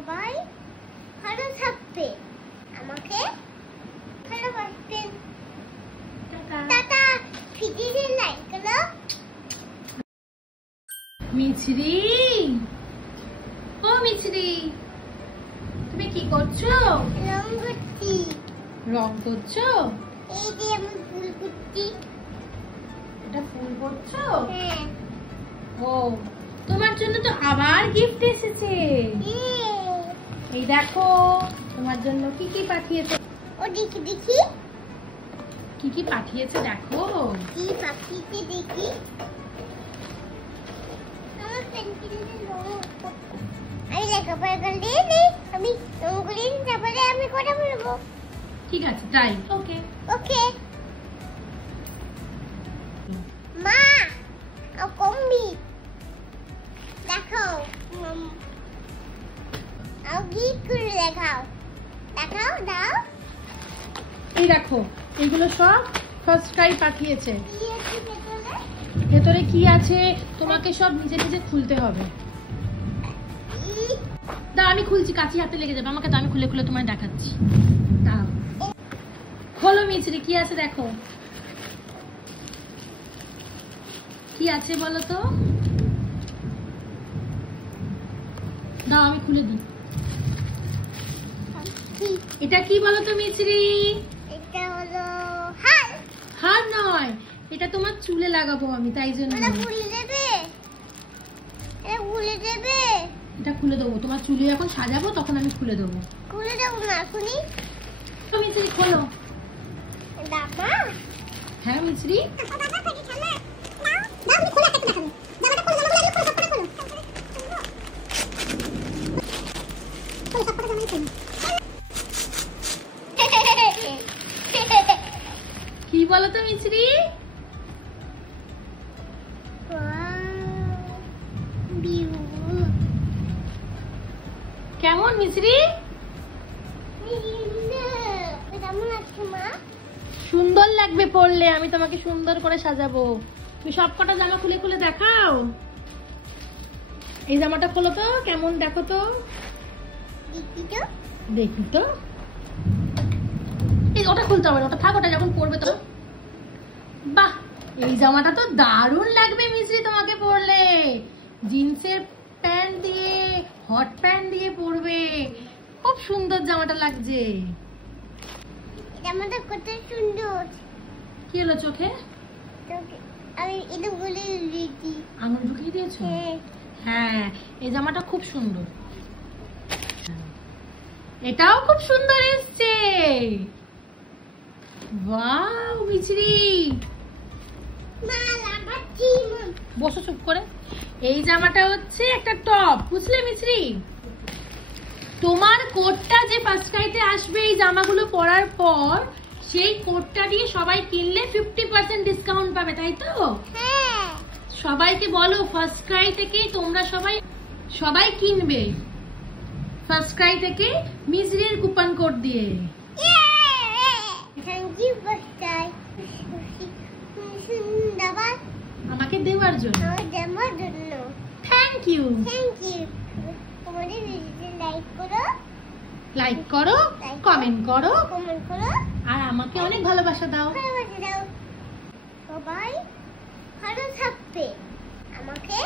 সবাই ভালো থাকবে, আমাকে ভালোবাসবেন। টাটা। ভিডিওতে লাইক করো। মিছরি, ও মিছরি, তুমি কি করছো? রং করছি। রং করছো? এই যে আমি ফুল করছি। এটা ফুল করছো? হ্যাঁ। ও, তোমার জন্য তো আবার গিফট এসেছে। এই দেখো তোমার জন্য কি কি পাঠিয়েছে। ও দেখি দেখি কি কি পাঠিয়েছে দেখো। কি পাঠিয়েছে দেখি। আমার পেন্সিলের রং আমি লেখাপড়া করলে নেই, আমি রং করি তারপরে আমি কথা বলবো। ঠিক আছে তাই। ওকে ওকে। মা কম্বি দেখাও, কি করে দেখাও, দেখাও দাও। এই দেখো এগুলো সব ফার্স্ট ক্রাই পাঠিয়েছে। কি আছে ভেতরে? ভেতরে কি আছে তোমাকে সব নিজে নিজে খুলতে হবে। দাও আমি খুলছি, কাঁচি হাতে লেগে যাবে আমাকে, তো আমি খুলে খুলে তোমায় দেখাচ্ছি। দাও খোলো মিছরি, কি আছে দেখো। কি আছে বলো তো। দাও আমি খুলে দিই। এটা কি বলো তো মিছরি? এটা হলো হার। হার নয়, এটা তোমার চুলে লাগাবো আমি, তাই জন্য। এটা খুলে দেবে, এটা খুলে দেবে। এটা খুলে দেবো, তোমার চুলে যখন সাজাবো তখন আমি খুলে দেবো। খুলে দেবো না এখনই। মিছরি খোলো। দাদা হ্যাঁ মিছরি, কি বলো তো মিছরি? কেমন মিছরি? সুন্দর লাগবে পরলে, আমি তোমাকে সুন্দর করে সাজাবো। তুমি সব কটা জামা খুলে খুলে দেখাও। এই জামাটা খোলো তো, কেমন দেখো তো। দেখি তো। এই ওটা খুলতে হবে না, ওটা থাক, ওটা যখন পরবে তো। বাহ, এই জামাটা তো দারুণ লাগবে মিছরি তোমাকে পরলে। জিন্সের প্যান্ট দিয়ে, হট প্যান্ট দিয়ে পরবে, খুব সুন্দর জামাটা লাগছে। জামাটা কত সুন্দর। কি হলো চোখে? আমি এটা বলে দিয়েছি। আঙুল ঢুকিয়ে দিয়েছো? হ্যাঁ, এই জামাটা খুব সুন্দর। এটাও খুব সুন্দর এসছে। ওয়াও মিছরি, বসো চুপ করে। এই জামাটা হচ্ছে একটা টপ, বুঝলে মিছরি? তোমার কোটটা যে ফার্স্ট ক্রাইতে আসবে এই জামাগুলো পরার পর, সেই কোটটা দিয়ে সবাই কিনলে 50% ডিসকাউন্ট পাবে, তাই তো? হ্যাঁ। সবাইকে বলো ফার্স্ট ক্রাই থেকে তোমরা সবাই কিনবে ফার্স্ট ক্রাই থেকে মিছরির কুপন কোড দিয়ে। থ্যাংক ইউ ফার্স্ট ক্রাই আমাকে দেওয়ার জন্য। Thank you. তোমাদের ভিডিওতে লাইক করো, কমেন্ট করো, আর আমাকে অনেক ভালোবাসা দাও। সবাই ভালো থাকবে, আমাকে